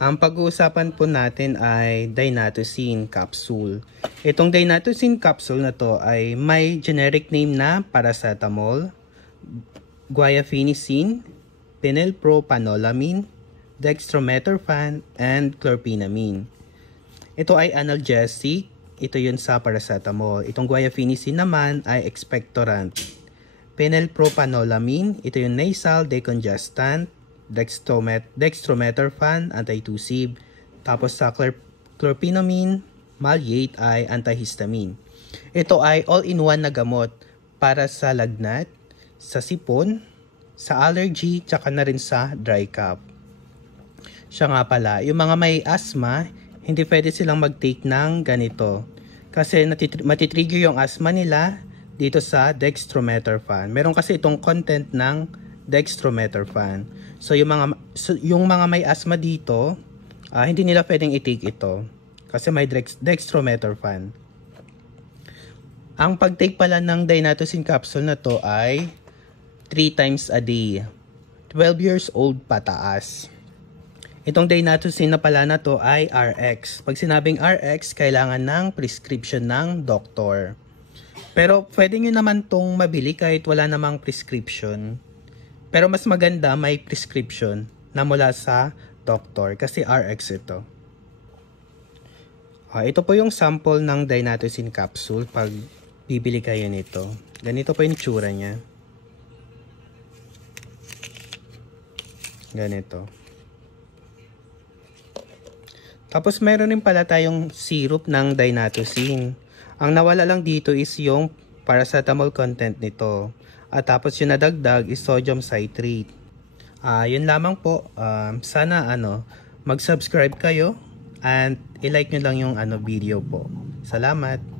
Ang pag-uusapan po natin ay Dynatocin capsule. Itong Dynatocin capsule na to ay may generic name na paracetamol, guaifenesin, phenylpropanolamine, dextromethorphan, and chlorpheniramine. Ito ay analgesic, ito yun sa paracetamol. Itong guaifenesin naman ay expectorant. Phenylpropanolamine, ito yung nasal decongestant. Dextromethorphan, antitussive. Tapos sa chlorpheniramine, maleate ay antihistamine. Ito ay all-in-one na gamot para sa lagnat, sa sipon, sa allergy, tsaka na rin sa dry cough. Siya nga pala, yung mga may asthma, hindi pwede silang mag-take ng ganito. Kasi matitrigger yung asthma nila dito sa dextromethorphan. Meron kasi itong content ng dextromethorphan. So yung mga may asthma dito, hindi nila pwedeng i-take ito kasi may dextromethorphan. Ang pag-take pala ng Dynatocin capsule na to ay 3 times a day. 12 years old pataas. Itong Dynatocin na pala na to ay RX. Pag sinabing RX, kailangan ng prescription ng doktor. Pero pwede nyo naman tong mabili kahit wala namang prescription. Pero mas maganda may prescription na mula sa doktor kasi RX ito. Ito po yung sample ng Dynatocin capsule pag bibili kayo nito. Ganito po yung tsura niya. Ganito. Tapos meron rin pala tayong syrup ng Dynatocin. Ang nawala lang dito is yung paracetamol content nito. At tapos yung nadagdag is sodium citrate. Yun lamang po. Sana mag-subscribe kayo and i-like nyo lang yung video po. Salamat!